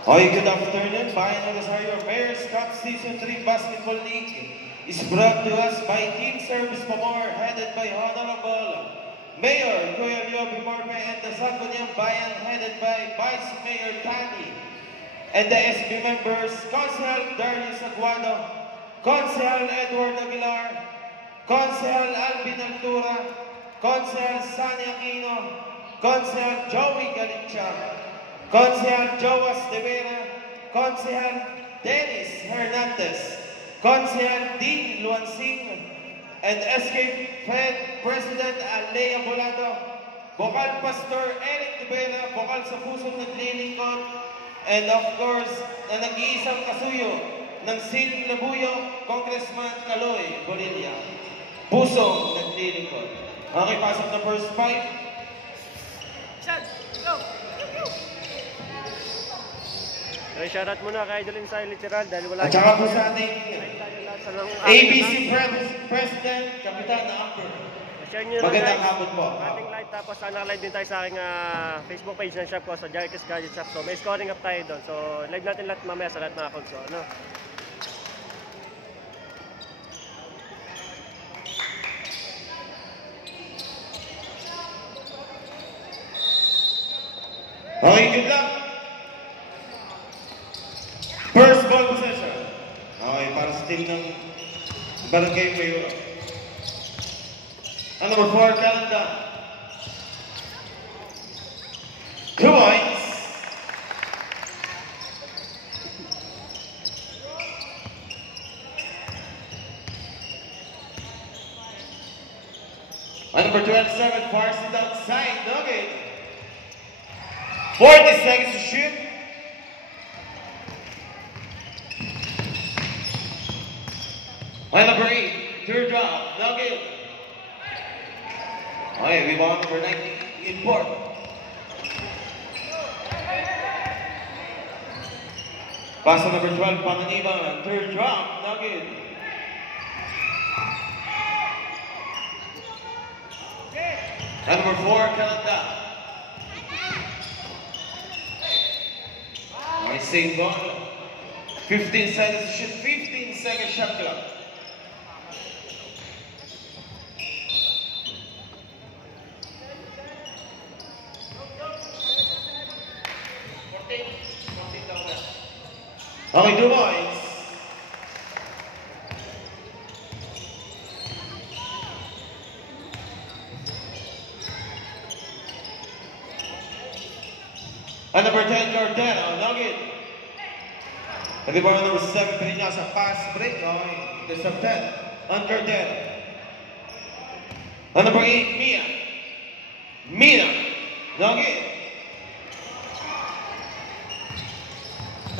Okay, good afternoon. Bayan ng Rosario Mayor's Cup Season 3 Basketball League is brought to us by Team Service Pamor, headed by Honorable Mayor Kuya Leo Bimorbe, and the Sangguniang Bayan, headed by Vice Mayor Tani. And the SB members, Consehal Darius Aguado, Consehal Edward Aguilar, Consehal Alvin Altura, Consehal Sani Aquino, Consehal Joey Galincha, Consehal Joas de Vera, Consehal Dennis Hernandez, Consehal Dean Luansing, and SK Fed President Alea Bolado, Bokal Pastor Eric de Vera, Bokal sa pusong naglilingkod, and of course, na nag-iisang kasuyo ng Sin Labuyo, Congressman Caloy Bolilla, pusong naglilingkod. Okay, pasok na first five. Go! Okay, shoutout muna kay Idolin sa literal dahil wala. At saka po sa ating ABC President, Kapitan Amber. Magandang hapon po. Ating live, tapos naka-live din tayo sa aking Facebook page ng shop ko sa Jarkis Gadget Shop. So may scoring up tayo doon. So live natin lahat mamaya sa lahat ng accounts. So, ano? Okay, good luck. First ball possession. Okay, para sa team ng Barangay Mayura. Ang number 4, Calanda. 2 points. Ang number 27, fires it outside. Nugget. 40 seconds to shoot. And number 8, third drop, Nugget. Okay, rebound number 19 in fourth. Pass on number 12, Panganiban, third drop, Nugget. And number 4, Calanda. Okay, same ball. 15 seconds to shoot, 15 seconds shot clock. Okay, 2 points. And number 10, Cordero, Nugget. And the ball number 7, Perignosa, pass break. Okay, intercepted on Cordero. And number 8, Mia. Mina, Nugget.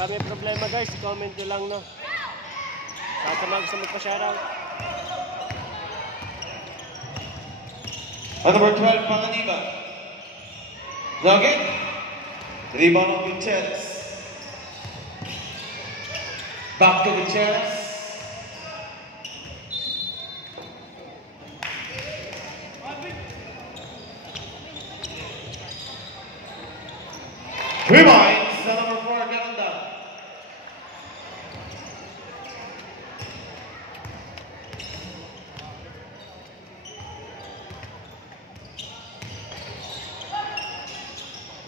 Kami problema guys, comment nyo lang no. Sa mga gusto magpa-shoutout. And number 12, Panganiban. Nugget. Rebound of Gutierrez. Back to Gutierrez. Rebounds sa number 4, Calanda.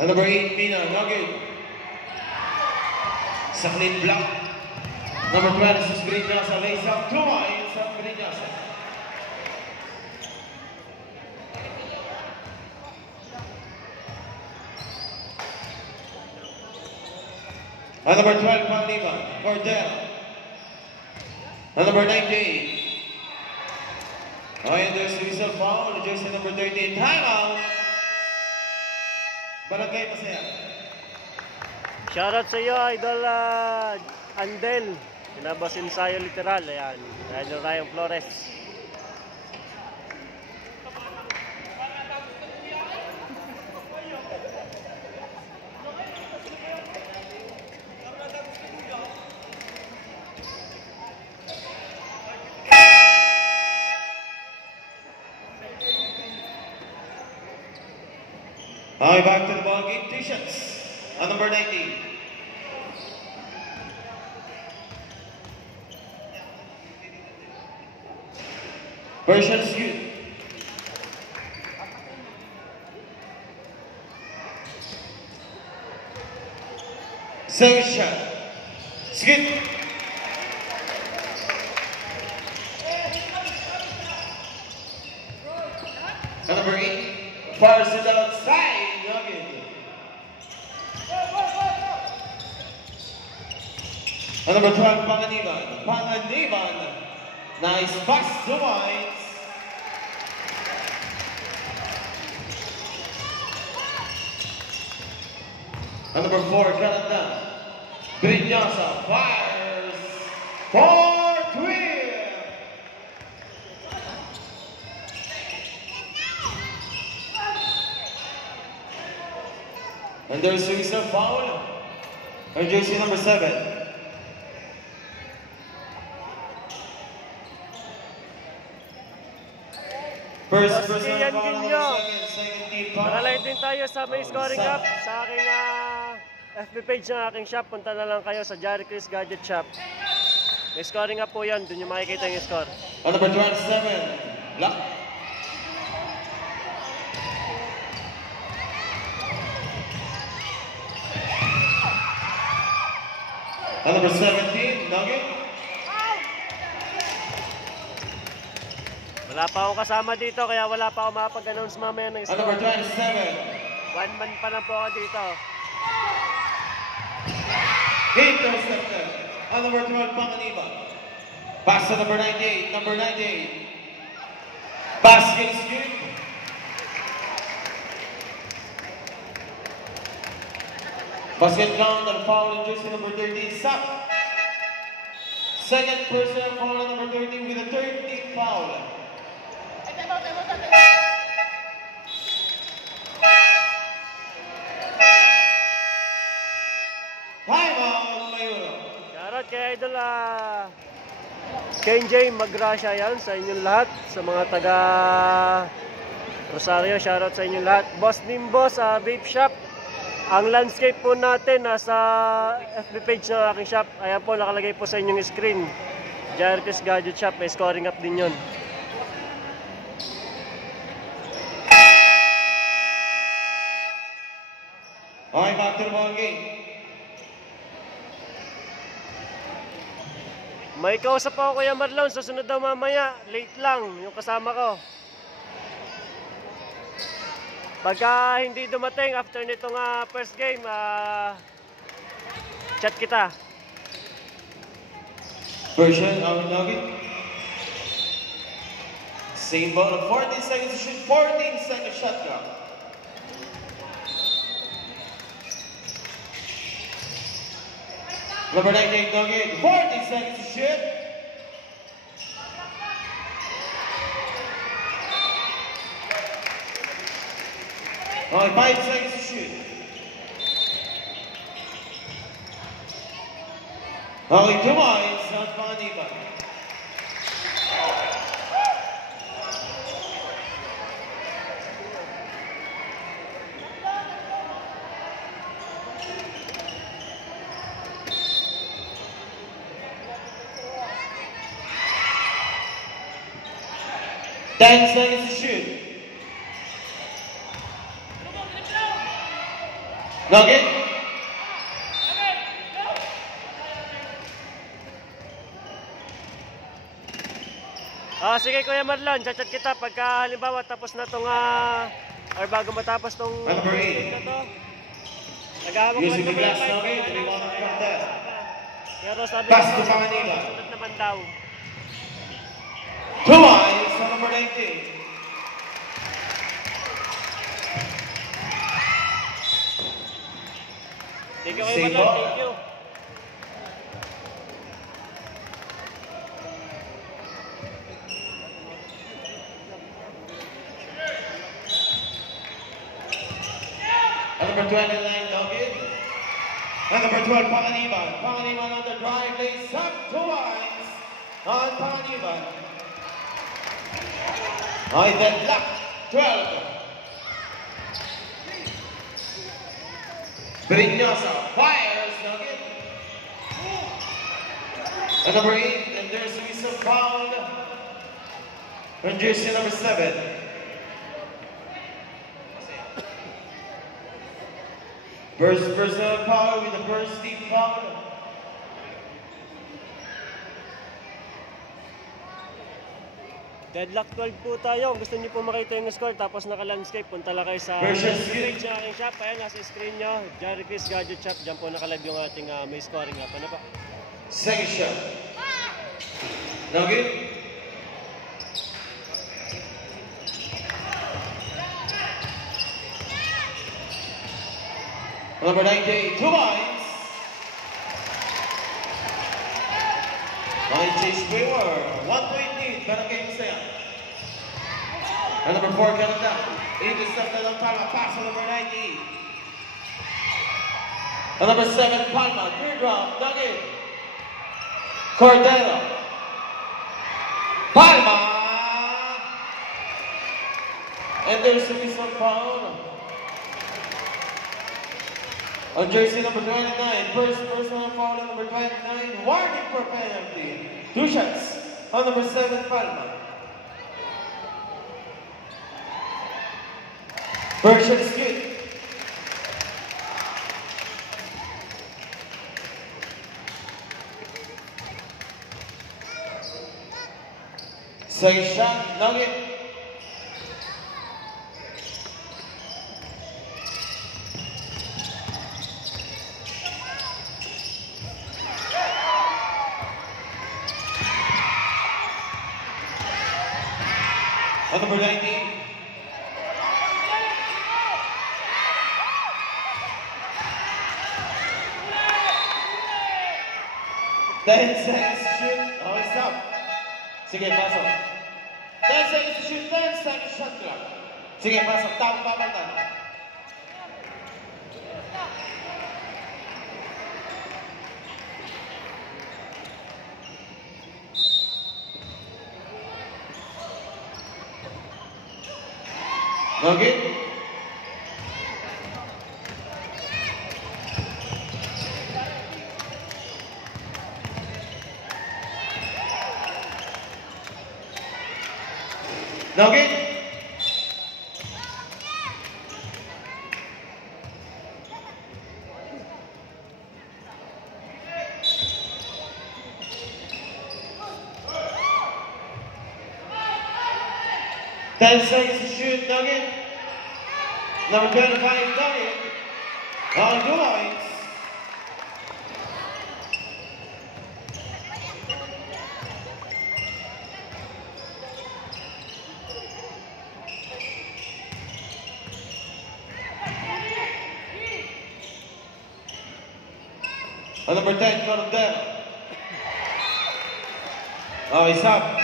And number 8, Mina, Nugget. Sa clean block. Number 12 is Perignosa, lays up 2 points of Perignosa. And number 12, Panganiban, Cordero. And number 98. Okay, there's the whistle foul. Jersey number 13, timeout. Barangay Masaya. Shoutout sa iyo, Idol Andel. Sinabasin sa'yo literal. Ayan. Idol Ryan Flores. Okay, back to the ball game. T-shirts on number 19. Version Scoot. Second shot. Scoot. Number 8 fires it outside. Nugget. Number 12, Panganiban. Panganiban. Nice pass to Wines. Number 4, Canada. Brignosa fires for twin. And there's a whistle foul on jersey number 7. First person foul on number 7, second team foul. Maralay din tayo sa may scoring cup sa aking FB page ng aking shop. Punta na lang kayo sa Jerry Chris Gadget Shop. May scoring up po yan. Doon yung makikita yung score. On number 27, Black. On number 17, Nugget. Wala pa akong kasama dito kaya wala pa akong makapag-announce mamaya ng On score. number 27, One man pa lang po ako dito. intercepted. On number 12, Panganiban. Pass to number 98, number 98. Basket is good. Basket count and foul in jersey number 13, Sap. Second personal foul on number 13 with a 13th foul. Timeout, Mayuro. Shoutout kay Idol Kenjay Magrasya yan sa inyong lahat. Sa mga taga Rosario, shoutout sa inyong lahat. Boss Nimbo sa vape shop. Ang landscape po natin nasa FB page ng aking shop. Ayan po, nakalagay po sa inyong screen. Jarvis Gadget Shop, may scoring up din yun. Okay, back to the ball game. May kausap ako Kuya Marlon, susunod daw mamaya. Late lang, yung kasama ko. Pagka hindi dumating after nitong first game, chat kita. Version of Nugget. Same ball of 14 seconds to shoot, 14-second shot clock. Number 98 Nugget, 14 seconds to shoot. Only 5 seconds to shoot. Only 2 points, not Panganiban. Ten seconds to shoot. Nugget. Sige Kuya Marlon, chat kita pagka halimbawa tapos na tong or bago matapos tong Number 8. Naghahamok Using the lang glass kami Nugget, they want to come there. Pero sabi Pass ko, to Panganiban. sunod naman daw. 2 points on number 19. Thank you Kuya Same Marlon, ball. thank you. And number 29, Nugget. And number 12, Panganiban. Panganiban on the drive, they suck 2 points on Panganiban. On the block, 12. Brignosa fires, Nugget. And number 8, and there's a whistle foul On jersey number 7. First personal foul with the first team foul. Deadlock 12 po tayo. Kung gusto niyo po makita yung score tapos naka-landscape, punta lang kayo sa Versus page ng aking shop. Ayan, nasa screen nyo. Jericho's Gadget Shop. Diyan po nakalive yung ating may scoring up. Ano pa? Second shot. Now good. Number 98, 2 points. 90 Springer, 1 point lead, Barangay Masaya. And number 4, Canada. Intercepted on Palma, pass on number 98. And number 7, Palma, teardrop, dug in. Cordero. Palma. And there's a missile foul. On jersey number 29, first personal foul on number 29, warning for penalty. 2 shots on number 7, Palma. First shot is good. Second shot, Nugget. On number 19. Ten seconds to shoot. Oh, stop. Sige, pasok. 10 seconds to shoot. 10 seconds shot clock. Sige, pasok. Tawag babanta. Okay. Okay. Ten seconds to shoot, Nugget. Number 25, Nugget. On 2 points. On number 10, Cordero. Oh, he's up.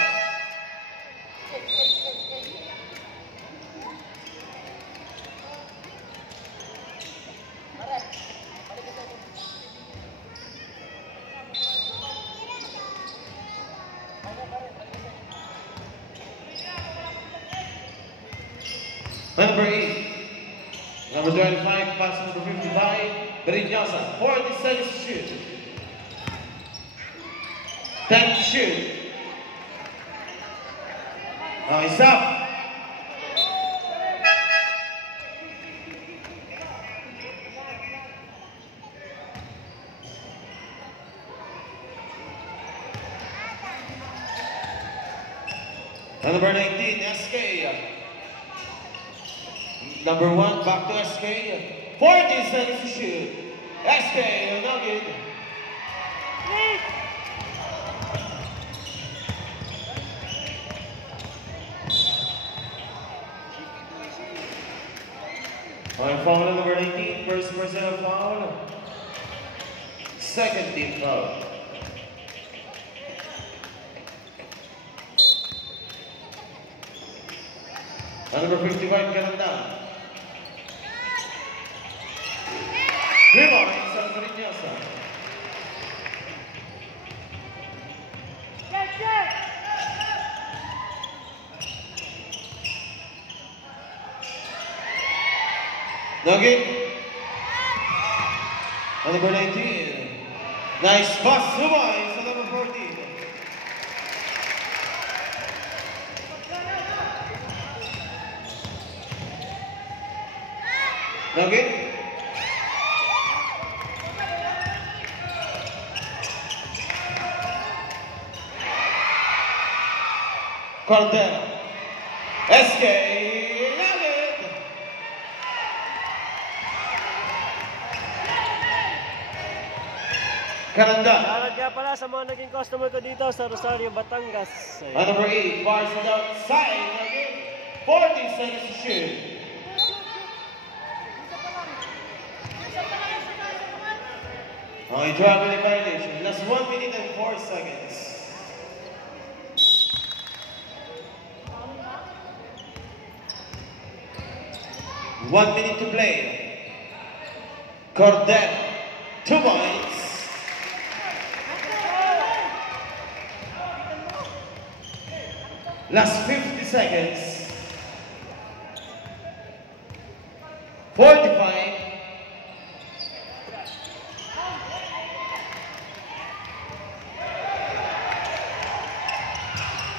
Number 8, number 25, pass number 55, Brignosa, 40 seconds to shoot. 10 to shoot. Now he's up. And number 19, SK. Number 1, back to SK. 40 seconds to shoot. SK, Nugget. On foul number 19, first personal foul. Second team foul. And number 51, Canada. 3 points on Brignosa. Nugget. On number 19. Nice pass, 2 points on number 14. Nugget. Cordero. SK Nugget. Cananda. Salamat nga pala sa mga naging customer ko dito sa Rosario, Batangas. On number 8, fires it outside. Nugget. 40 seconds to shoot. Okay, traveling violation. Last 1 minute and 4 seconds. One minute to play. Cordero, 2 points. Last 50 seconds. 45.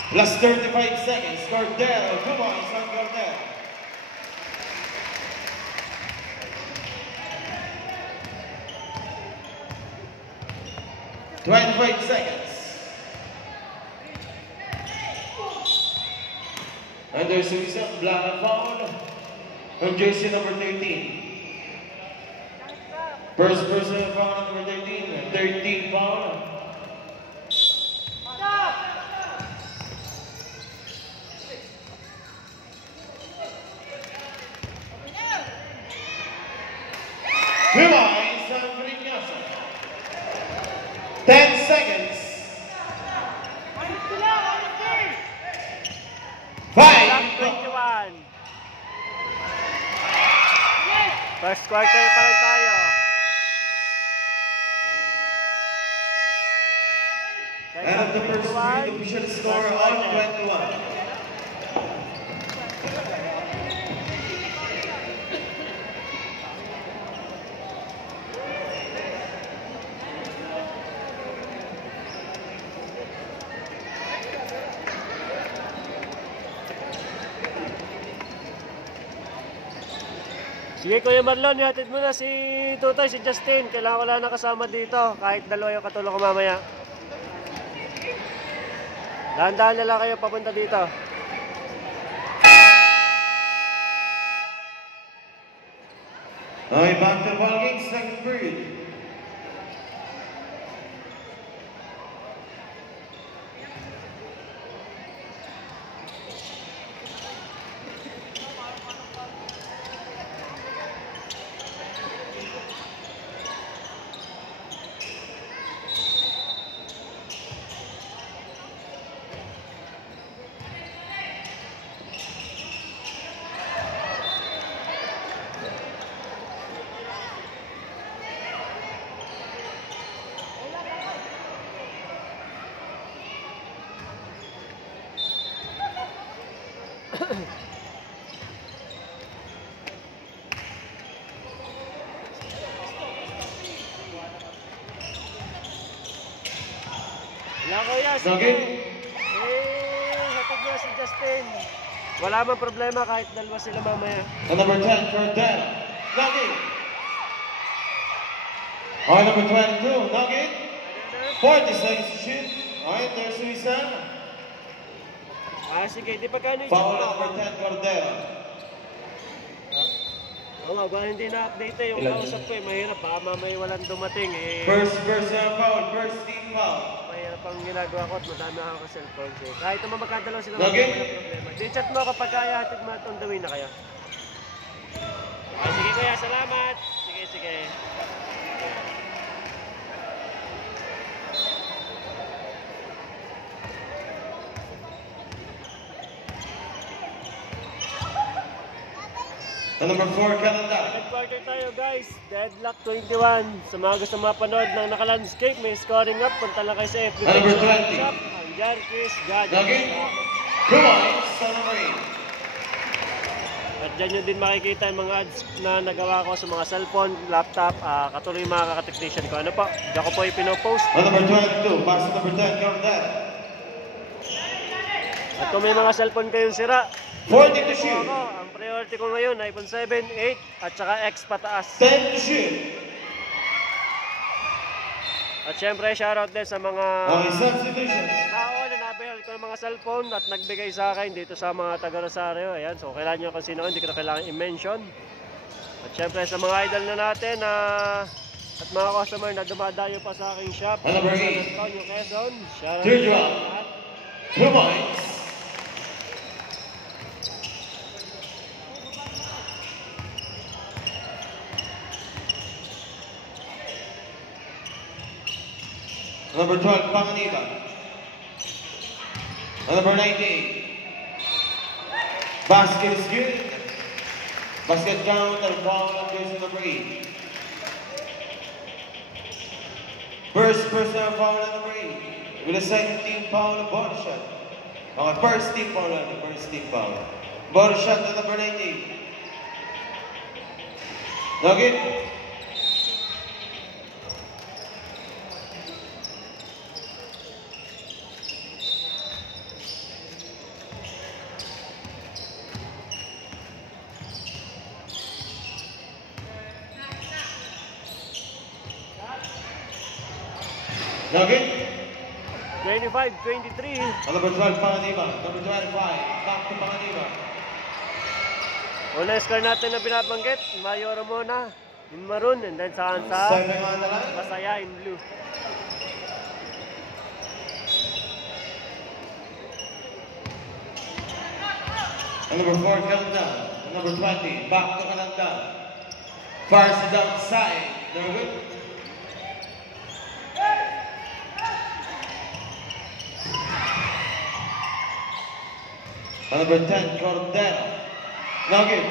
Plus 35 seconds. Cordero, 2 points on Cordero. $25 seconds. And there's a black and foul from jersey number 13. First person foul number 13, 13 foul. Rewind, San Vignosa. 10 seconds. 5. 21. First quarter pa lang tayo. And the first period official score on 21. Sige Kuya Marlon, ihatid mo na si Tutoy, si Justin. Kailangan wala na kasama dito. Kahit dalawa yung katulong ko mamaya. Dahan-dahan na lang kayo papunta dito. Okay, back to the ball game, second period. Wala Kuya, sige. Hatid niya si Justin. Wala mang problema kahit dalawa sila mamaya. And number 10, Cordero. Nugget. On number 22, Nugget. 40 seconds to shoot. Alright, there's Suisan. Sige, di pa kano yung Foul number 10, Cordero. Oo nga, ba hindi na-update yung kausap ko eh. Mahirap, baka mamaya walang dumating eh. First person foul, first team foul. Mahirap ang ginagawa ko at madami ako sa cellphone eh. Kahit naman magkadalaw sila, Okay. walang problema. Di-chat mo kapag kaya hatid mo at on the way na kayo. Sige Kuya, salamat. Sige, sige. And number 4, Canada. Third quarter tayo guys, Deadlock 21. Sa mga gusto mapanood ng naka-landscape, may scoring up. Punta lang kayo sa FB Number page 20. shop. Ang Jarquis Gadget. Nugget. 2 points on number 8. At dyan nyo din makikita yung mga ads na nagawa ko sa mga cellphone, laptop, katuloy yung mga kaka-technician ko. Ano po? Diyan ko po ipinopost. On number 22, pass to number 10, Cordero. At kung may mga cellphone kayong sira, 40 to shoot. ako, ang Ang priority ko ngayon, iPhone 7, 8, at saka X pataas. 10 to shoot. At syempre, shoutout din sa mga Okay, substitution. tao na nabihal ko ng mga cellphone at nagbigay sa akin dito sa mga taga Rosario. Ayan, so kailangan nyo kung sino, hindi ko na kailangan i-mention. At syempre sa mga idol na natin at mga customer na dumadayo pa sa aking shop. Number 8. San Antonio, Quezon. Shoutout Third sa round. lahat. 2 points. Number 12, Panganiban. Number 98. Basket is good. Basket count and ball on jersey number 8. First personal foul on number 8. With a second team foul on body shot. Okay, first team foul on the first team foul. Body shot on number 98. Nugget. Nugget. 25-23. Number 12, Panganiban. Number 25, back to Panganiban. Una score natin na binabanggit, Mayoro muna, in maroon, and then sa Seven on the line. Masaya in blue. And number 4, Kalandan. And number 20, back to Kalandan. Fires it outside. Number good. And number 10, Cordero. No good.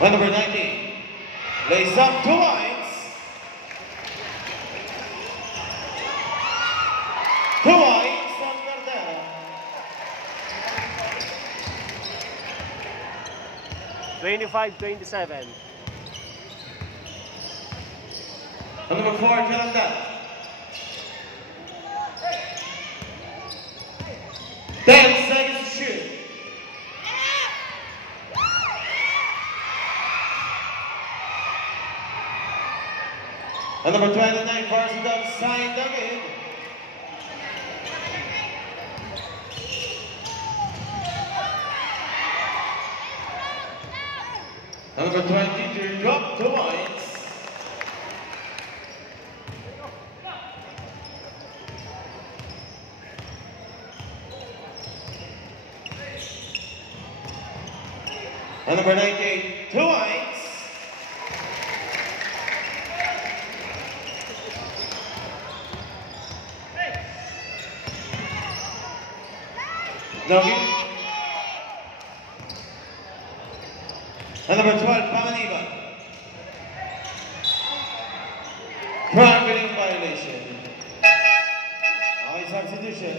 And number 19, lays up 2 points. 2 points on Cordero. $25-27. And number 4, Kalandan. 10 seconds to shoot. And number 29, fires it outside again. And number 22, drop 2 points. And number 98, 2 points. Nugget. And number 12, Panganiban. Traveling violation. Okay, substitution.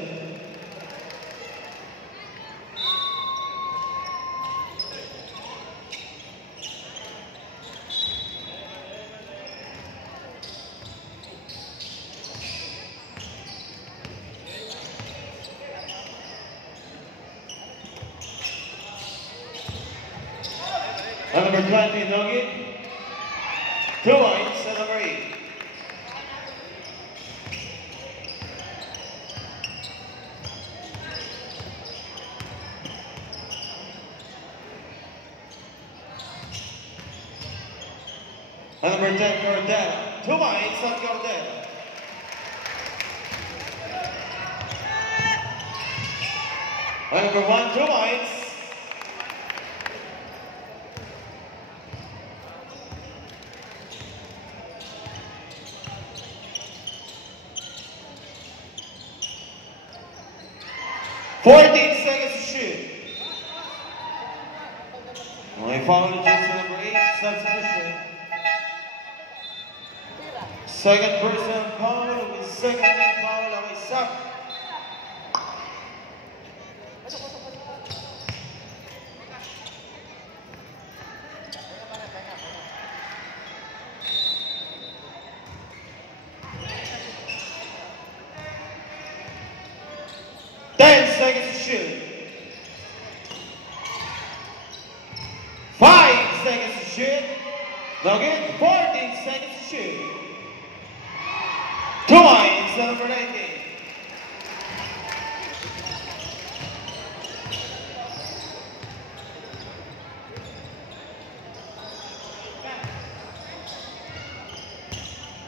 And number 20, Nugget. 2 points and number 8. And number 10, Cordero. 2 points on Cordero. And number 1, 2 points. Fourteen seconds to shoot. Okay, foul to jersey number 8, substitution. Second person foul with second team foul. Okay, sub. seconds to shoot. Now again, 14 seconds to shoot. 2 points to number 19.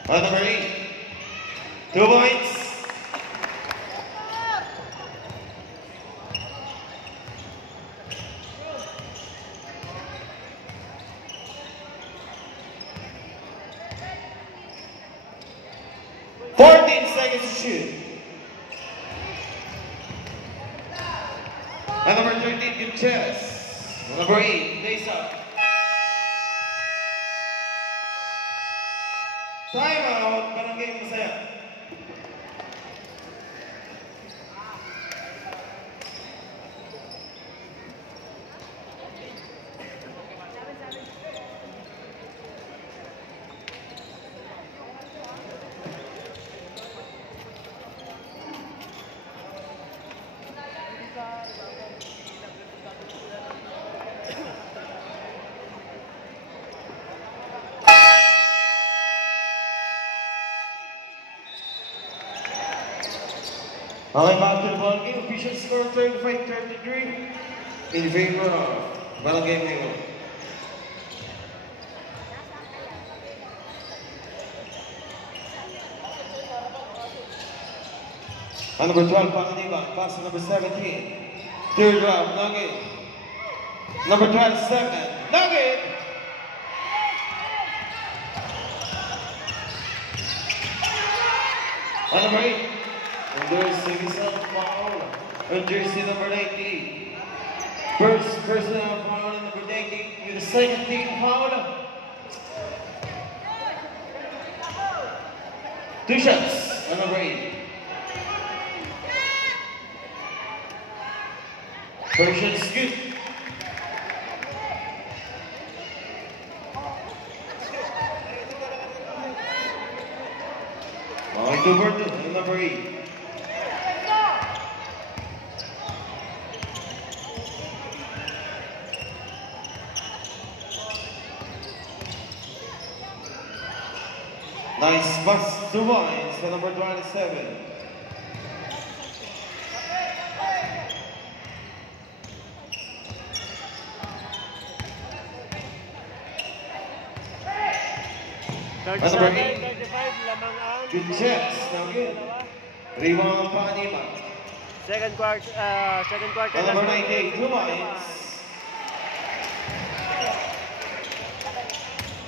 On number 8, 2 points. Seconds to shoot. And number 13, Gutierrez. Number 8, lace up. Timeout, Barangay Masaya. Okay, back to the ball game. Official score 35-33 in favor of Barangay Mayor. On number 12, Panginiban. Pass to number 17. Third round, Nugget. Number 27, Nugget. On number 8. And there's Sigisan Paola on jersey number 19. First personal foul number 19 with the second team Paola. 2 shots on number 8. First shot is good. Okay, 2 for 2 on number 8. Nice pass to Wines for number 27. Number 8. Good checks. Now good. Rebound Panginiban. Second quarter. Number 98, 2 Wines.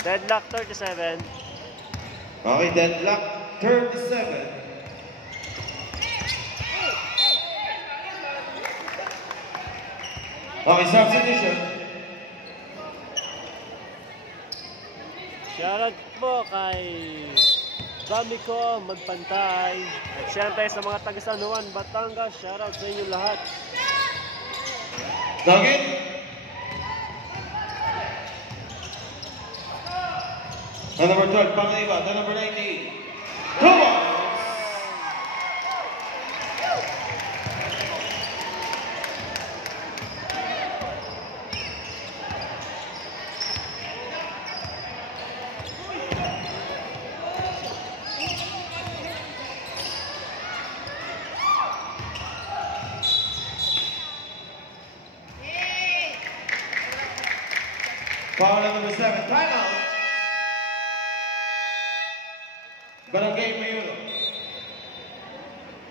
Deadlock 37. Okay, deadlock 37. Okay, substitution. Shoutout po kay Bamico Magpantay. At syempre sa mga taga San Juan, Batangas, shoutout sa inyo lahat. Nugget. The number 12, Panginiban. The number 19. 2 balls. Foul on number 7. Timeout. Barangay Mayor.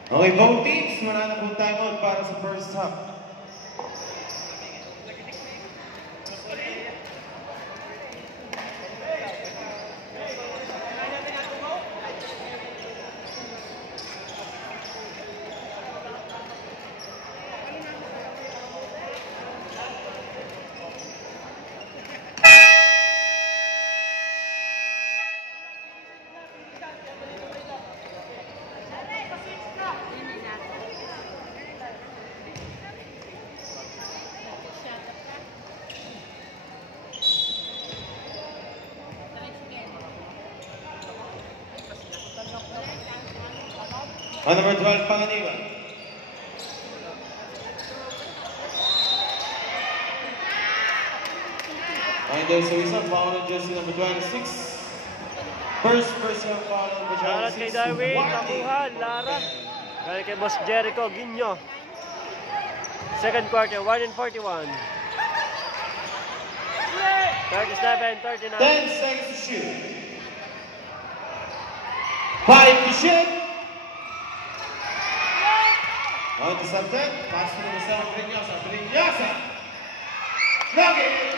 Okay, both teams, wala na pong timeout para sa first half. On number 12, Panginiban. Okay, And there's a whistle foul on jersey number 26. First personal foul on number 26. Shoutout kay Darwin, Makuhan, Lara. Galing kay Boss Jericho, Ginyo. Second quarter, 1:41. 37, 39. 10 seconds to shoot. 5 to shoot. On to subject. Pass to number 7, Brignosa. Brignosa. Knock it.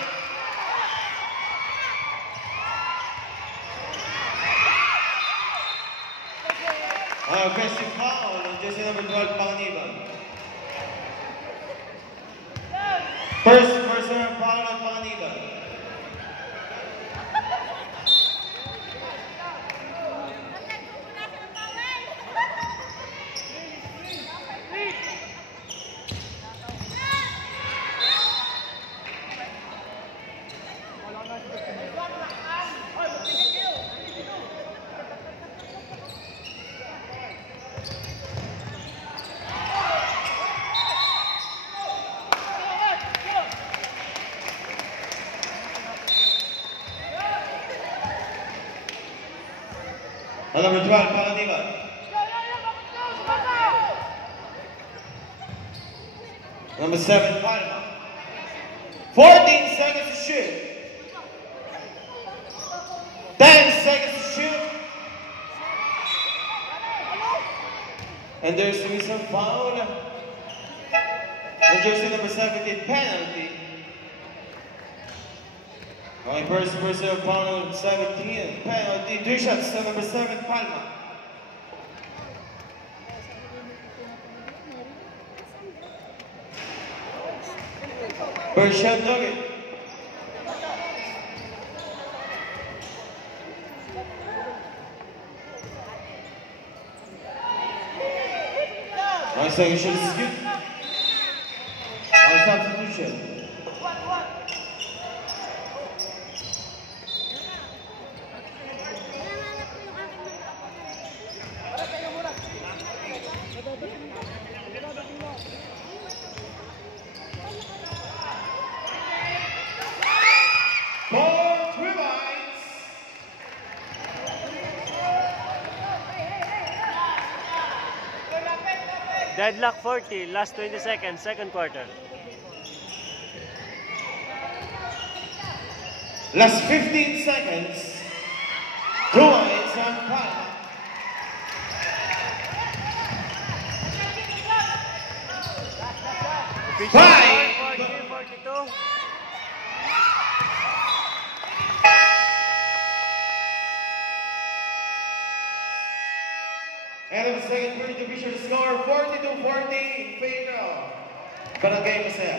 Aggressive foul on jersey number 12, Panganiban. First personal foul on Panganiban. Number 12, Panganiban. Number 7, Palma. 14 seconds to shoot. 10 seconds to shoot. And there's a whistle foul. On jersey number 17, penalty. Okay, first personal foul on 17, penalty. 3 shots to number 7, Palma. First shot, Nugget. On second shot is good. On substitution. Deadlock 40, last 20 seconds, second quarter. Last 15 seconds. 2 points on Palma. Five. 42. And in the second period, division score 42-40 in favor of Barangay Masaya.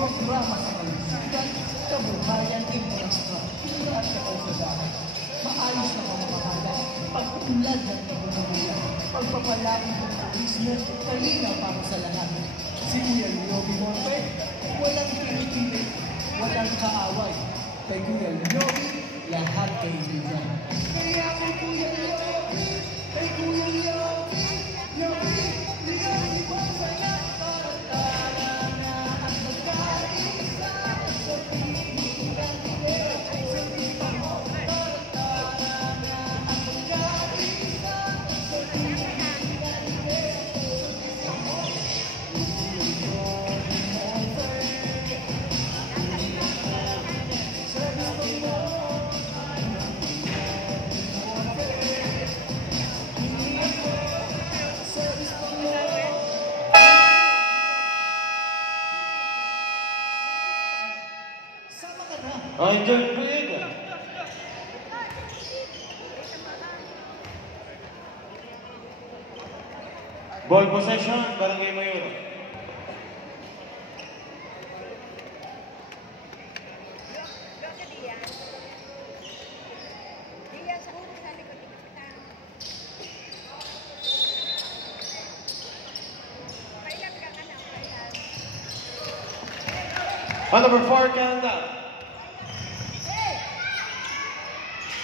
Programa sa kalusugan, kabuhayan, infrastruktura at kausagahan. Maayos na pamamahala, pag-unlad ng kabuhayan, pagpapalagi ng turismo, kalina para sa lahat. Si Kuya Yobi Monte, walang pinipili, walang kaaway. Kay Kuya Yobi, lahat kaibigan. Kaya kay Kuya Yobi, Angel Breed. Ball possession, Barangay Mayuro. On number 4, Canada.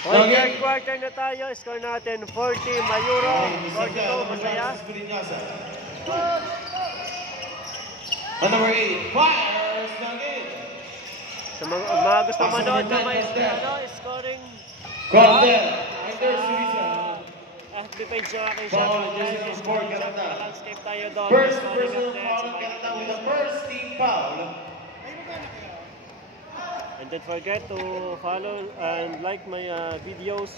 Okay, third quarter na tayo. Score natin 40, Mayuro. 42, Masaya. On number 8, fires Nugget. Sa mga gusto manood na may scoring. Condell, Ender Suiza. FB page yung aking shot. Landscape tayo doon. First personal foul of Canada with the first team foul. And don't forget to follow and like my videos.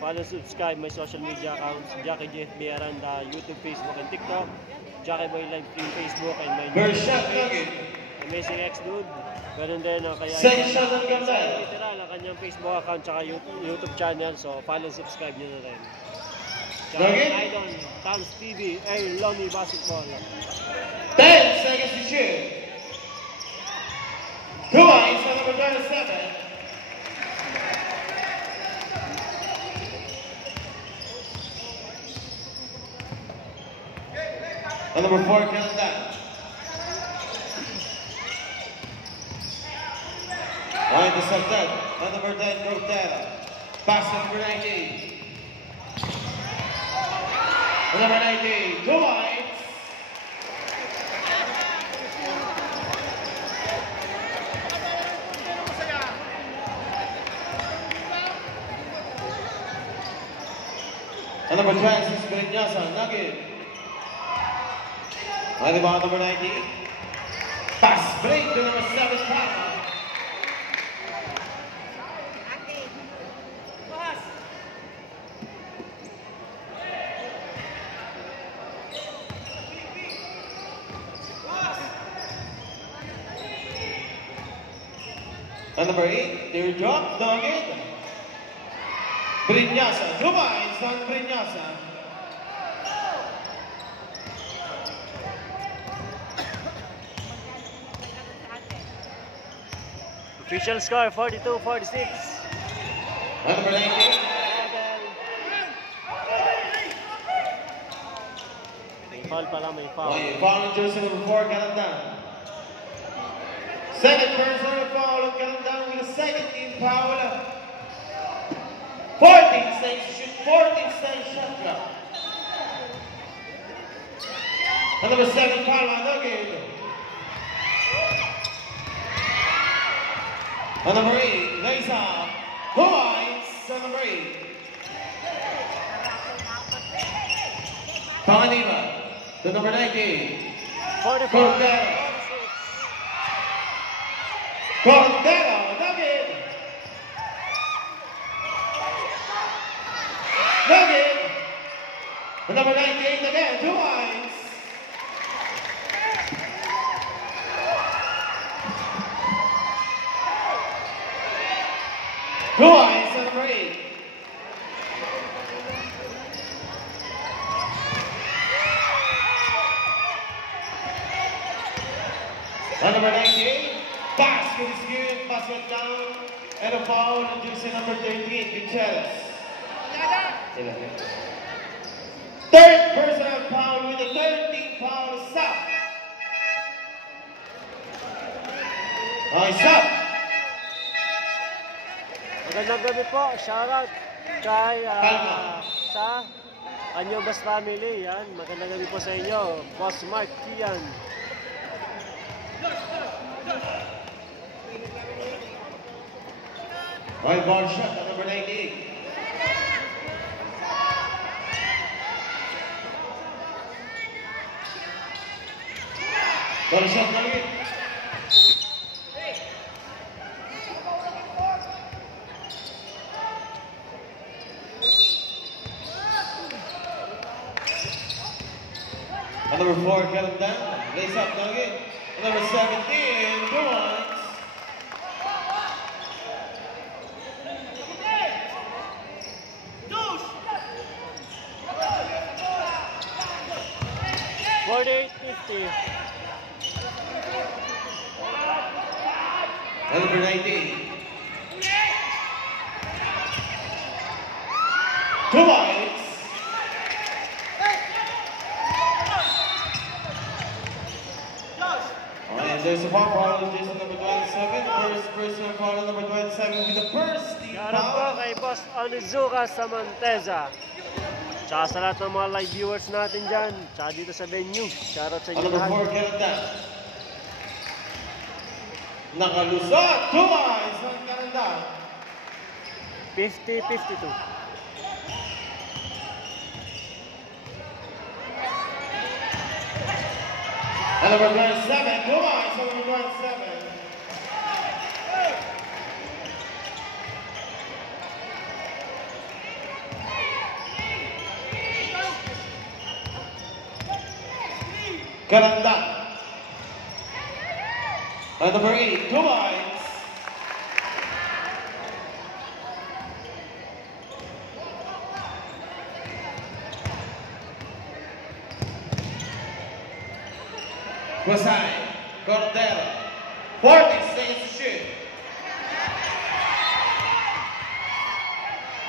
Follow, subscribe my social media accounts. Jackie JFB Aranda, YouTube, Facebook, and TikTok. Jackie Boy Live Stream, Facebook, and my First shot Nugget. Amazing X Dude. Ganun din ang kaya Second shot ng Condell. literal ang kanyang Facebook account tsaka YouTube channel. So follow, subscribe nyo na rin. Nugget. Idol, Tams TV, Lomi Basketball. 10 seconds to shoot. Two eyes on number 27. On number 4, Canada. Line to Salted. On number 10, Cordero. Pass on number 19. On number 19, two eyes. On number 26, Grenyasa, Nugget. On the ball, number 19. Pass break to number 7, Pama. On number 8, teardrop, Nugget. Brinyasa, two points on Brinyasa. Official score 42-46. On number 19. May foul pala, may foul. Foul on jersey number 4, Canada. Second personal foul on Canada with a second team foul. 14 saves shoot, 14 saves shot clock. On number 7, Palma Nugget. On number 8, Lisa. Two points on number 8. Panganiba. To number 19. 44. Cordero. Cordero, Nugget. Nugget. The number 98 again, two points. Two points on number 8. On number 98, pass with his good, pass went down, and a foul on jersey number 13, Gutierrez. Third personal foul with a 13th foul, Sap. Sap. Magandang gabi po. Shoutout kay Kalma. sa Anyobas family. Yan. Magandang gabi po sa inyo. Boss Mark Kian. Right ball shot on number 98. Ball shot Nugget. On number 4, cut him down. Lace up Nugget. On number 17, two points. 48-50. Number 19. 2 points. And there's a foul foul, Jason number 27. First personal foul number 27 with the first team Shoutout po foul. kay Boss Onizuka sa Monteza. Tsaka sa lahat ng mga live viewers natin dyan. Tsaka dito sa venue. Shoutout sa inyo Number lahat. 4, Canada. Nakalusot. 2 points ng Canada. 50-52. And number 27, 2 points on number 27. Canada. And number 8, 2 points. Quasai, Cordero, 40 seconds to shoot.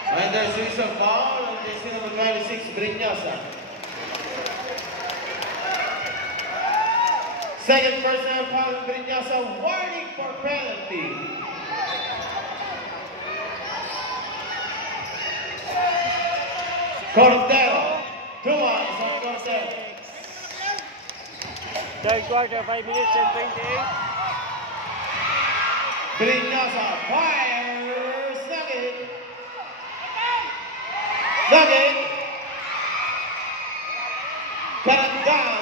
And there's a foul, and there's number 26, Briñosa. Second personal foul, Briñosa, warning for penalty. Cordero, 2 points on Cordero. Third quarter, 5 minutes and 28. Briñosa fires, nugget. Nugget. Karandan,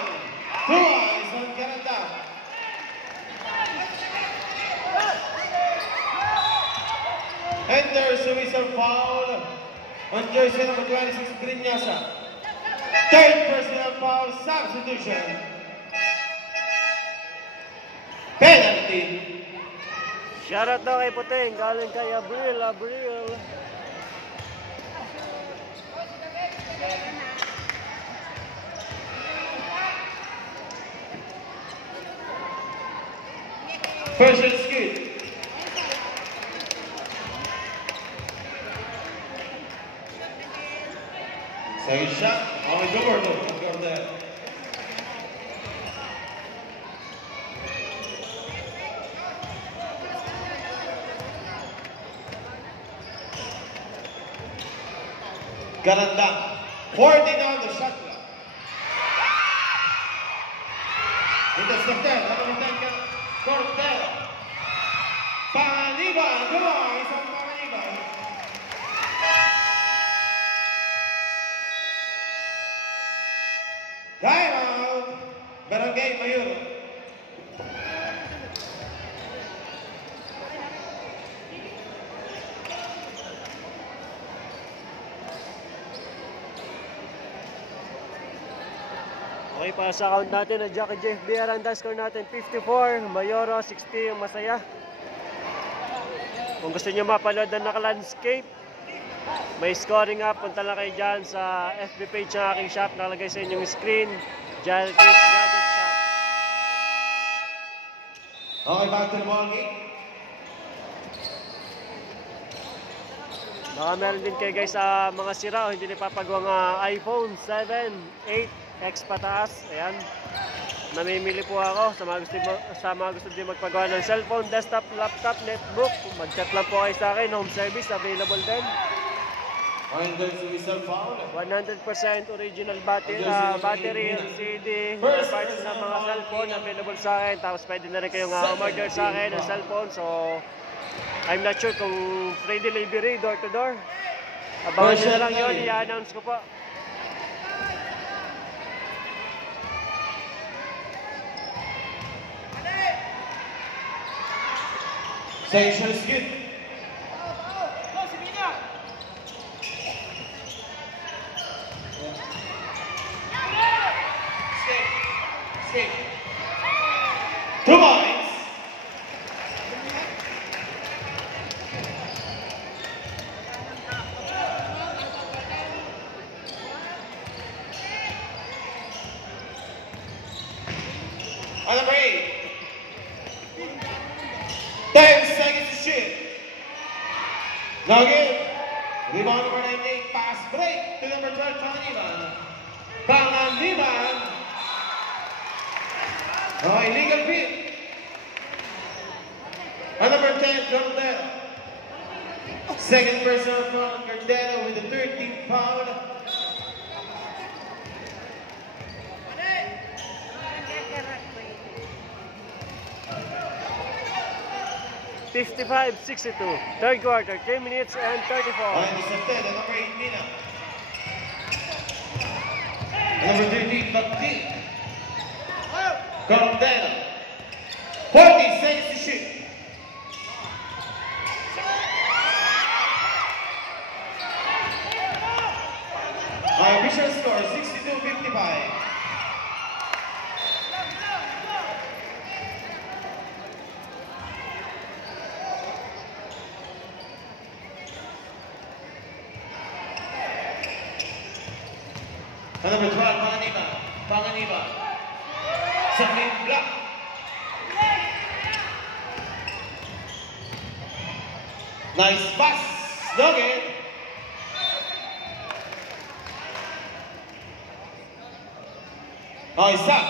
2 points on Karandan. And there's a whistle foul on jersey number 26, Briñosa. Third personal foul, substitution. Penalty. Shoutout daw kay Puting. Galing kay Abril. First and skid. Second shot. Only Gordon. Garanda. 40 down the shot clock. Intercepted. Cordero. Paniban. Come on. Isang Paniban. Time out. Barangay Mayuro. Okay, para sa account natin na Jackie JFBR ang dance score natin 54, Mayoro 60 yung masaya. Kung gusto nyo mapanood ng naka-landscape, may scoring up, punta lang kayo dyan sa FB page ng aking shop, nakalagay sa inyong screen, Jackie Gadget Shop. Okay, back to the ball game. Baka meron din kayo guys sa mga sira o hindi napapagawa ng iPhone 7, 8, X pataas, ayan. Namimili po ako sa mga gusto din magpagawa ng cellphone, desktop, laptop, netbook. Mag-chat lang po kayo sa akin, home service available din. And there's a whistle foul. 100% original battery, LCD, parts ng mga cellphone available sa akin. Tapos pwede na rin kayong umorder sa akin ng cellphone. So, I'm not sure kung free delivery, door to door. Abangan nyo na lang yun, i-announce ko po. Second shot is good. Skip. 2 points. 10 seconds to shoot. Now again, rebound number 19, pass break to number 12, Panganiban. Panganiban. Oh, illegal beat. And number 10, Cordero. Second personal foul, Cordero with the 13th foul. 55-62. Third quarter, 3 minutes and 34. And it's a 10, number 8, Mina. Number 13, Bakti. Cordero. 40 seconds to shoot. Official score 62-55. Number 12, Panganiban. Panganiban. Second block. Nice pass. Nugget. Oh, it's up.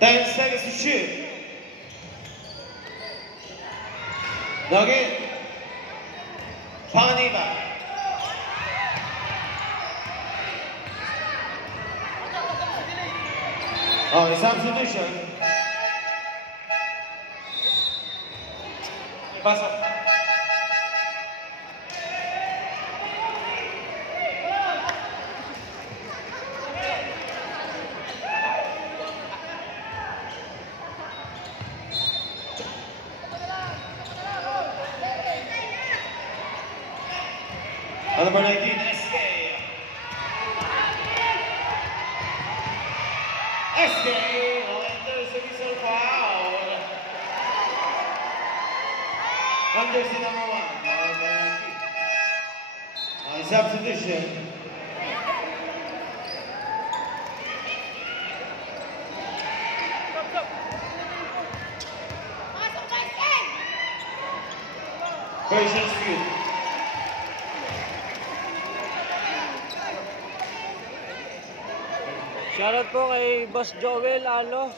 Ten seconds to shoot. Nugget. Panganiban. Oh, it's substitution. Pass up. Number 19, SK. SK, enters the whistle foul. Jersey number 1, substitution. Patience good. Shoutout po kay Boss Joel Alo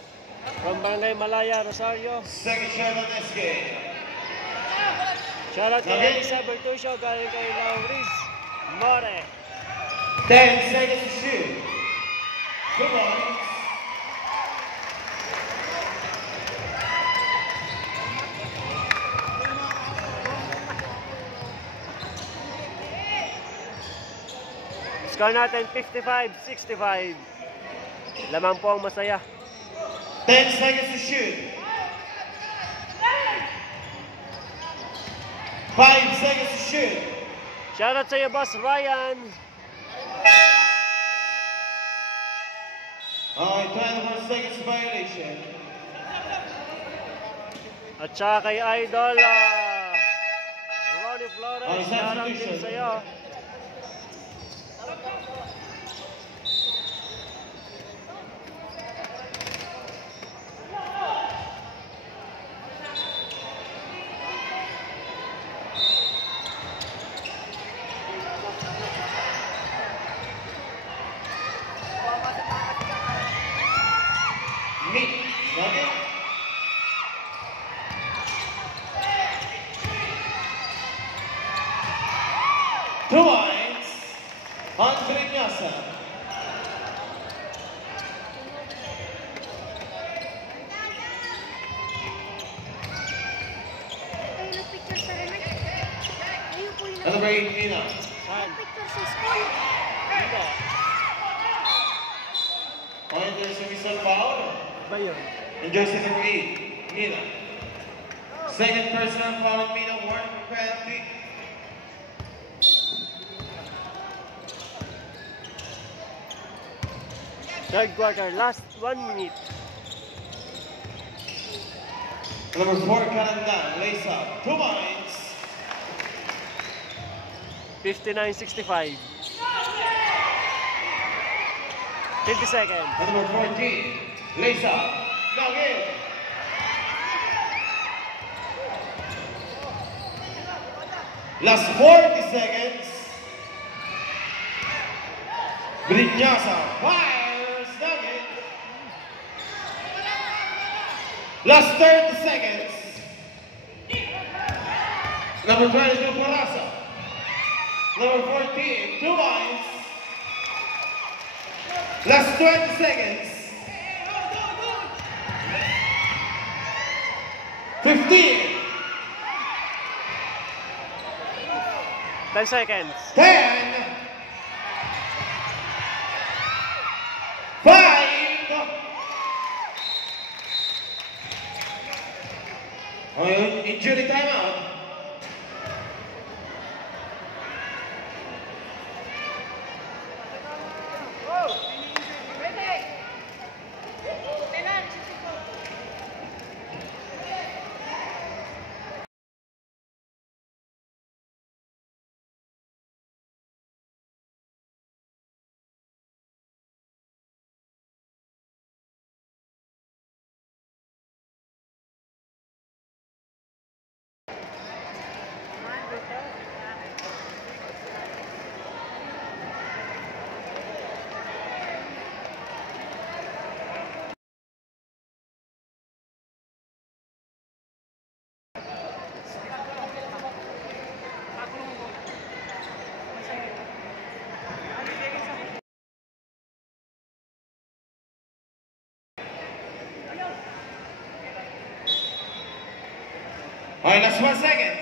from Barangay Malaya, Rosario. Second shot on SK. Shoutout kay Elisa Bertuccio galing kay Lauriz More. 10 seconds to shoot. Come on. Score natin 55-65. Lamang po ang masaya. 10 seconds to shoot. 5 seconds to shoot. Shoutout sa iyo, Boss Ryan. Oh, 21 seconds violation. At saka kay Idol Ronnie Flores. Shoutout din sa iyo. Nugget. Two points. Andre Nyasa. Number 8, Nina. Pointer sa Mr. Paolo. Ba yun? And jersey number 8, Nina. Second personal foul on Mina, warning for penalty. Third quarter, last 1 minute. Number 4, Cananda, lace up. 2 points. 59-65. 50 seconds. Number 14, Lisa. Knock in. Last 40 seconds. Brinyasa fires. Knock in. Last 30 seconds. Number 22, Parasa. Number 14, 2 points. Last 20 seconds. 15. 10 seconds. 10. 5. Oh, injury timeout. All right, last 1 second.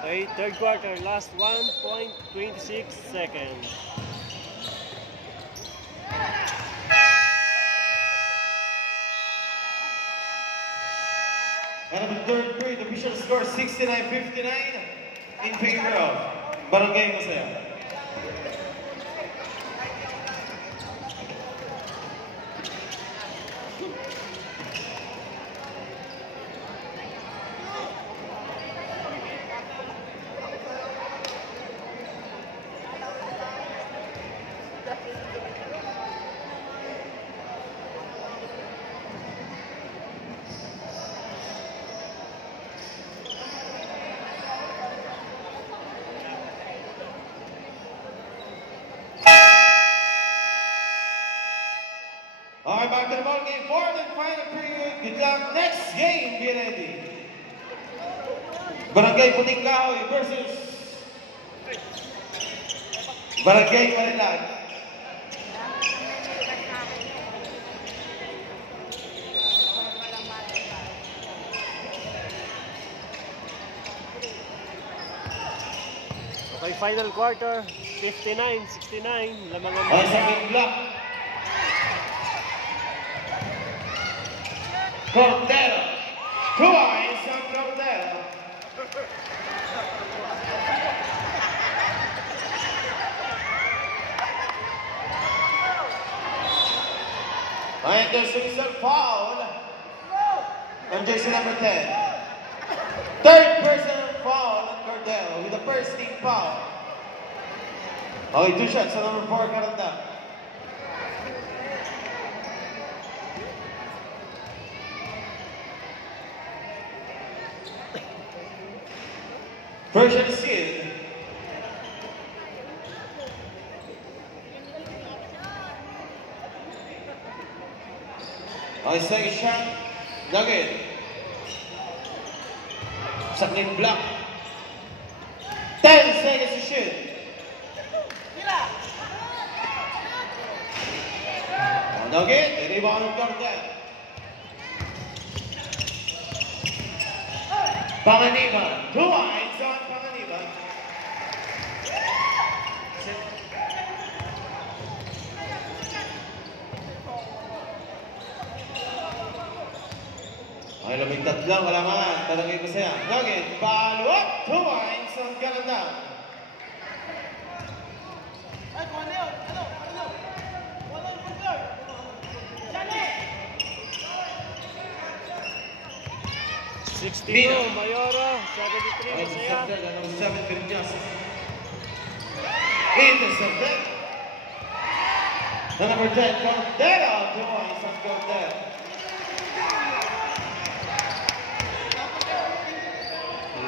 Okay, third quarter, last 1.26 seconds. And of the third period, the official score 69-59 in favor of Barangay Masaya. All right, back to the ball game. Fourth and final period. Good luck. Next game, be ready. Barangay Puting Kahoy versus Barangay Marilag. Okay, final quarter, 59-69. Lamang ang All sa game block. Cordero. 2 eyes on Cordero. And there's a whistle foul on jersey number 10. Third personal foul on Cordero with the first team foul. Okay, 2 shots on number 4, Karanda. First shot is sealed. Okay, second shot, Nugget. Sakling block. 10 seconds to shoot. Nugget, rebound of Cordero. Panganiban, 2 eyes on Panganiban. Ay, labing tatlo, wala nga. Barangay Masaya. Nugget, follow up, 2 eyes on Galandang. 62, Mayora. 73, Masaya. Intercepted, number 7, Virgias. Intercepted. The number 10, Cordero. 2 points on Cordero.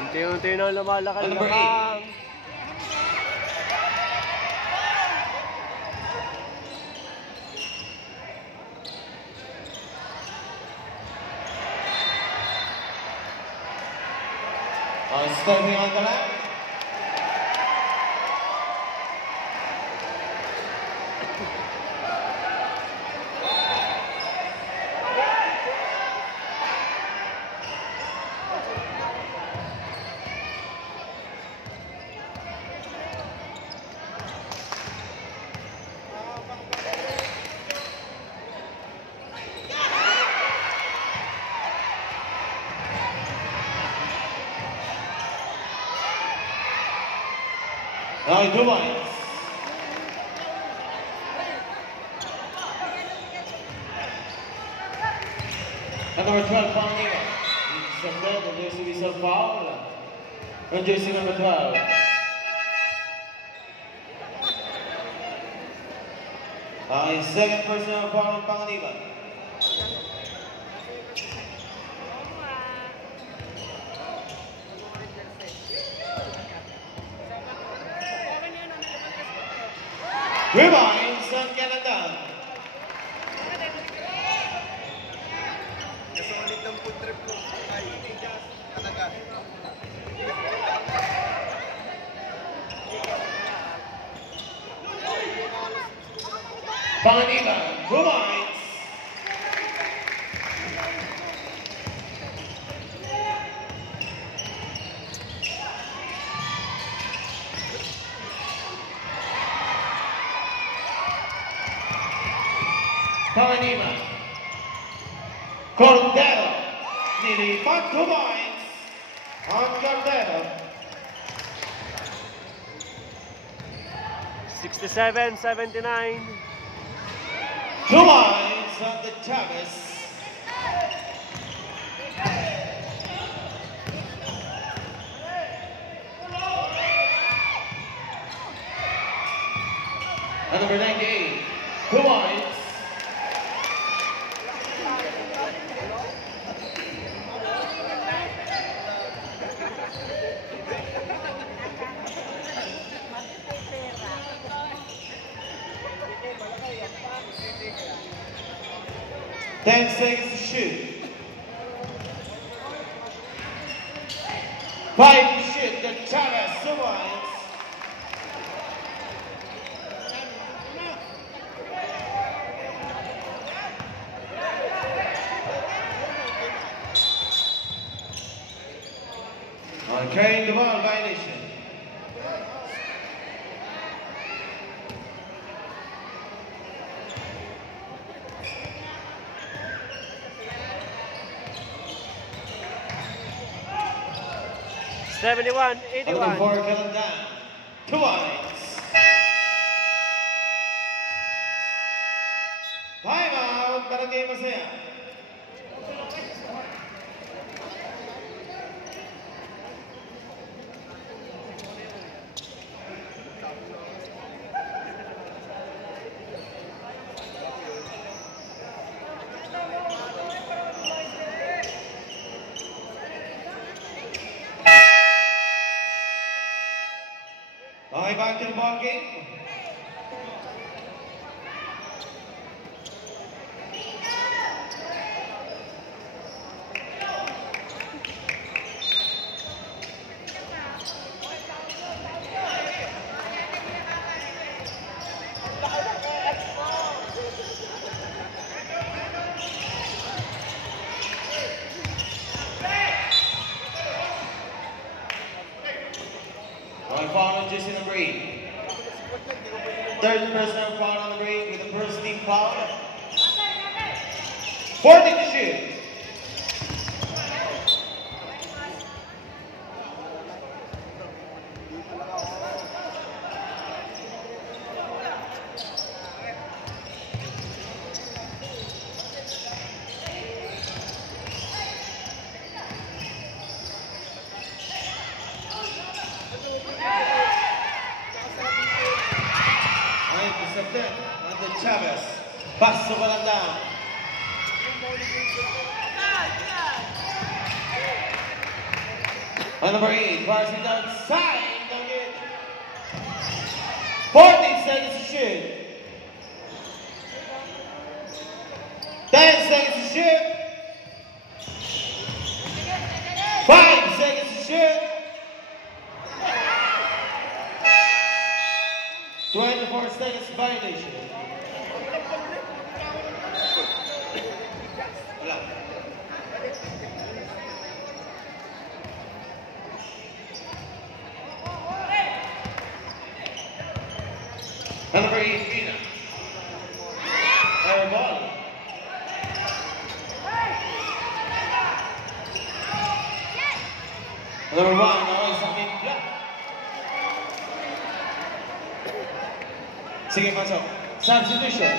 Unti-unti na lumalakad Number lang. Stepping on the left. Now 2 points. And number 12, Panganiban. Intercepted, the jersey whistle foul. On jersey number 12. Second personal foul on Panganiban. Rebounds on Canada. Nasulit ang food trip ko ay tigas talaga. Panganiban, rebounds. Panganiban. Cordero. Nilipat 2 points on Cordero. 67-79. 2 points on the Chavez. And number 98, 2 points. Ten seconds to shoot. 5 to shoot. The Chavez, 2 points. On carrying the ball, violation. Number 4, Number 4, Kellen down. 2 points. Time out. Barangay Masaya. Okay, back to the ball game. On foul on jersey number 8. Third personal foul on the break with the first team foul. 40 to shoot. Chavez. Pasok ka lang down. On number 8, fires it outside. Don't get 14 seconds to shoot. 10 seconds to shoot. 5 seconds to shoot. 24 seconds violation. Wala. Number 8, Pina. Air ball. Number 1, okay, sa akin. Sige, pasok. Substitution.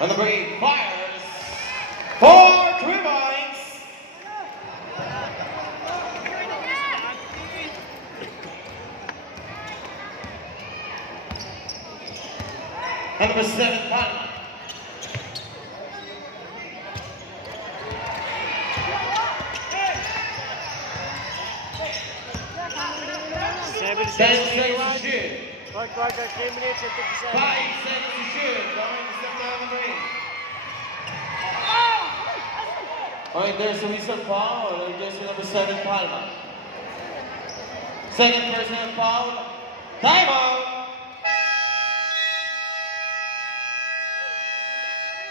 On number 8, fires. 4 3 points. On number 7, Palma. Ten seconds to shoot. Fourth quarter, 3 minutes and 57. 5 seconds to shoot. Going to step down number 8. Alright, there's a whistle foul. There's number 7, Palma. Second personal foul. Timeout.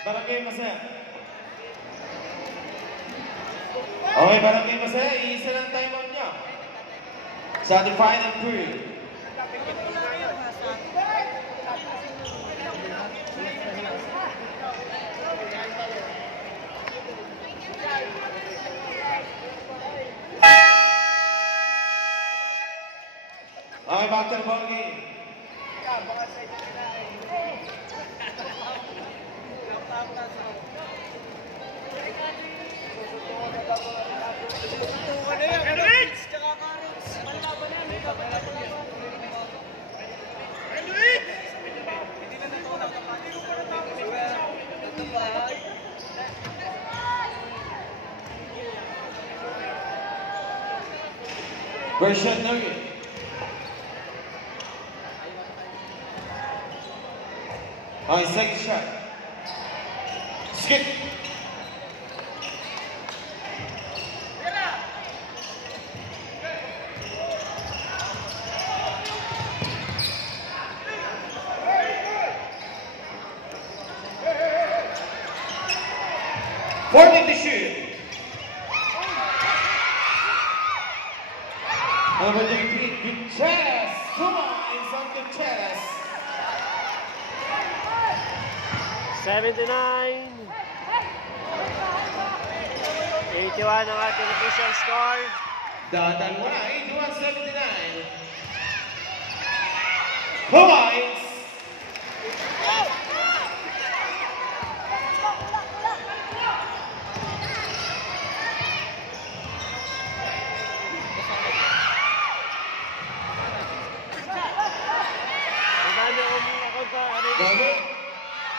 Barangay Masaya. Okay, Barangay Masaya. Iisa lang timeout niya. Sa ating final period. Okay, back to the ball game. Version Nugget. Okay, second shot. Skip. Fourteen to shoot. Number 3, Gutierrez. Come on, it's on Gutierrez. 79. 81 ang ating official score. Dadan wala, 81-79. Points.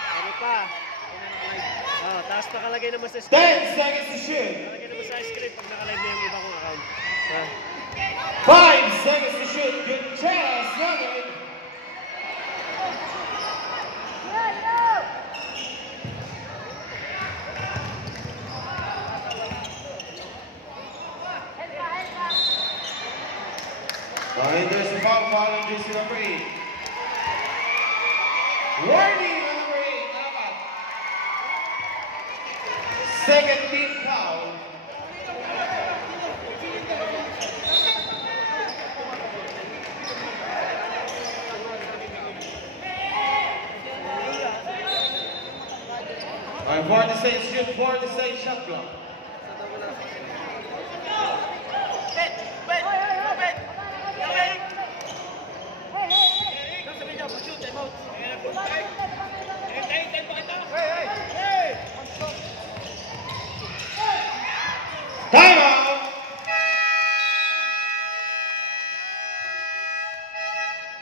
Ano pa? Oh, tapos nakalagay naman sa 10 screen. seconds to shoot. Nakalagay naman sa screen pag nakalive na yung iba kong account. 5 seconds to shoot. Gutierrez, running. And there's the foul on jersey number 8. Warning on number 8, dapat. Second team foul. Alright, for the same shoot, for the same shot clock.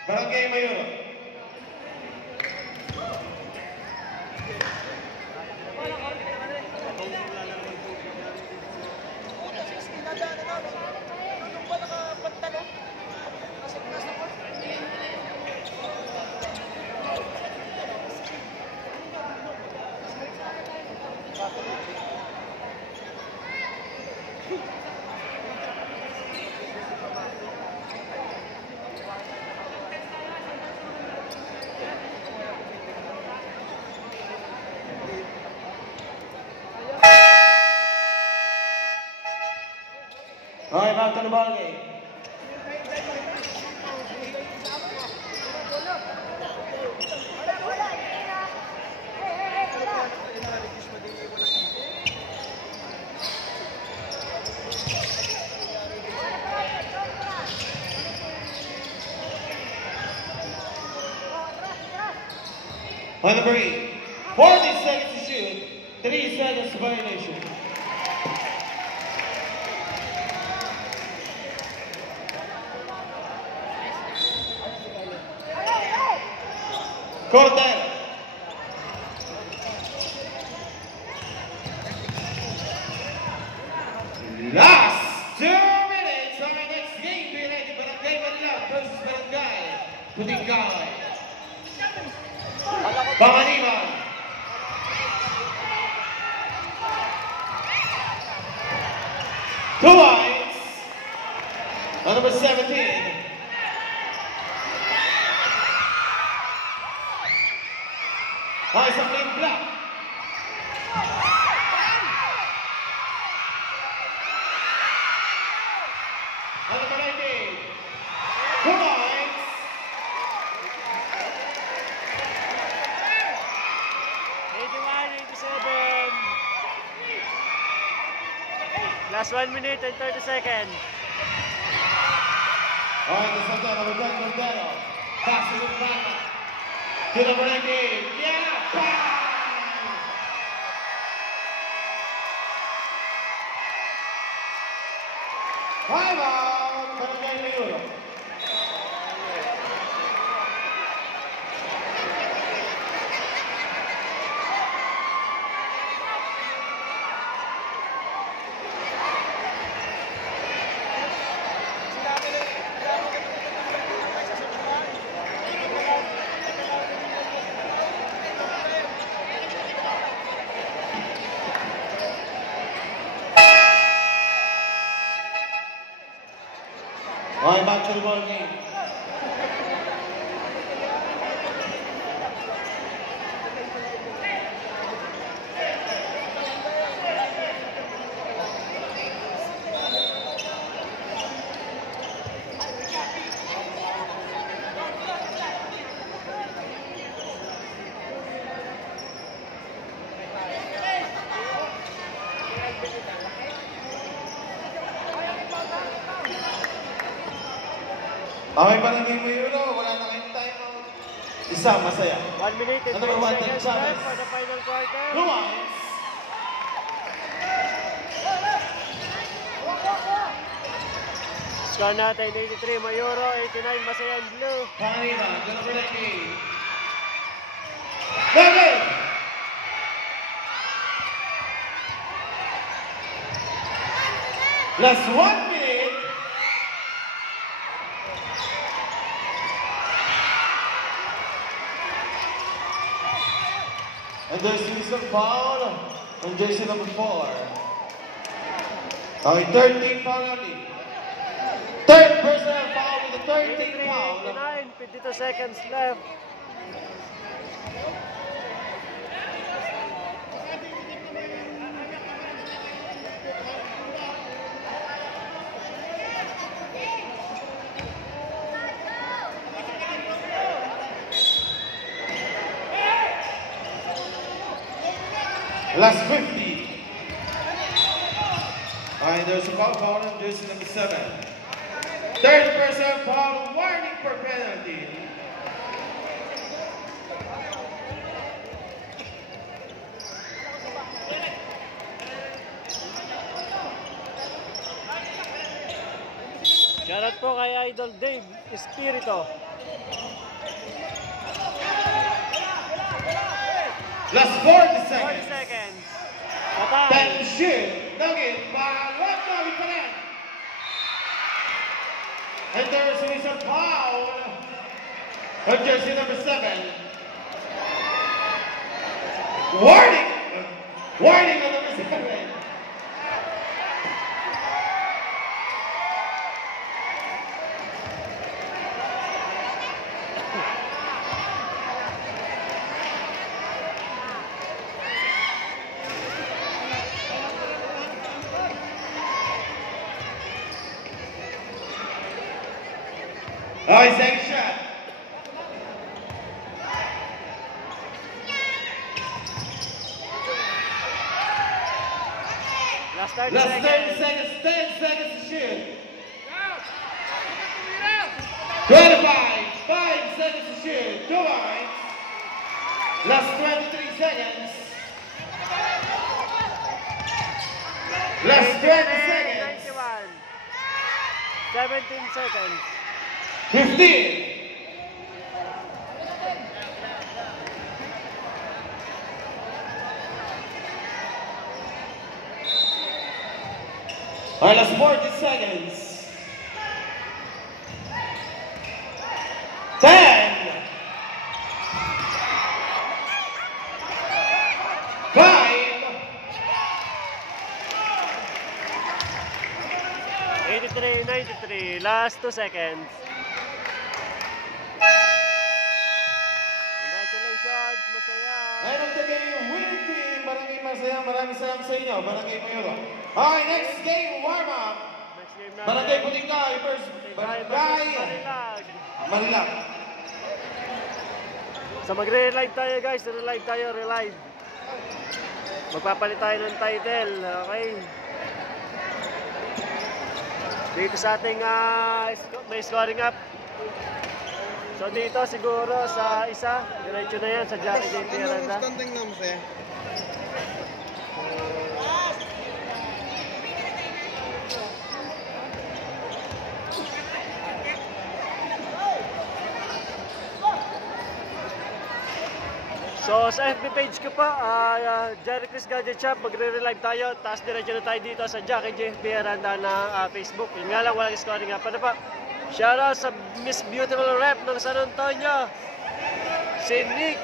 Barangay Mayuro. Okay, back to the ball game. On the break, 40 seconds to shoot, 3 seconds to violation. Cordero. Last 2 minutes of our next game. Be ready, Barangay Manila versus Barangay Putingkay. Pangaliman. Two points. On number 17. By something black. On number 19. 2 points. Last 1 minute and 30 seconds. All right, the center, number 10, Cordero. Passes it back to number 19. Yeah! Bang! Time out! Barangay Mayuro. All right, back to the ball game. Okay, Barangay Mayuro, wala na kayong time out. Isa, masaya. 1 minute and 30 Number 1, seconds Chavez. left for the final quarter. Two points. Score natin 83 Mayuro, 89 Masayan Blue. Pangaliman, to number 19. Bagay! Last 1 minute. And there's a foul on jersey number 4. Okay, 13 foul only. Third personal foul with the 13 foul. 89, 52 seconds left. Last 50. Alright, there's a foul on jersey number 7. Third personal foul, warning for penalty. Shoutout po kay Idol Dave Espirito. Last 40 40 seconds. seconds. Patay. Then shoot. Nugget. Balot na. Pa rin. And there's a foul. On jersey number 7. Warning. Warning on number 7. Oh, he's taking a shot. Last 30 Last seconds. 30 seconds, 10 seconds to shoot. 25, 5 seconds to shoot, 2 lines. Last 23 seconds. Last 20 seconds. 91. 17 seconds. 15. All right, last 40 seconds. 10. 5. 83, 93. Last 2 seconds. Congratulations, masaya. And of the game, winning team, maraming salamat sa inyo, Barangay Mayuro. Okay, next game, warm-up. Next game natin. Barangay Putingkay versus Barangay Marilag. Manilag. So magre-relive tayo guys, relive. Magpapalit tayo ng title, okay? Dito sa ating may scoring up. So dito siguro sa isa, diretso na yan sa Jackie J. Piranda. Standing na masaya. So sa FB page ko pa, Jerry Chris Gadget Shop, magre-relive tayo. Tapos diretso na tayo dito sa Jackie J. Piranda na Facebook. Yun nga lang, walang scoring up. Ano pa? Shoutout sa Miss Beautiful Rep ng San Antonio, si Nix.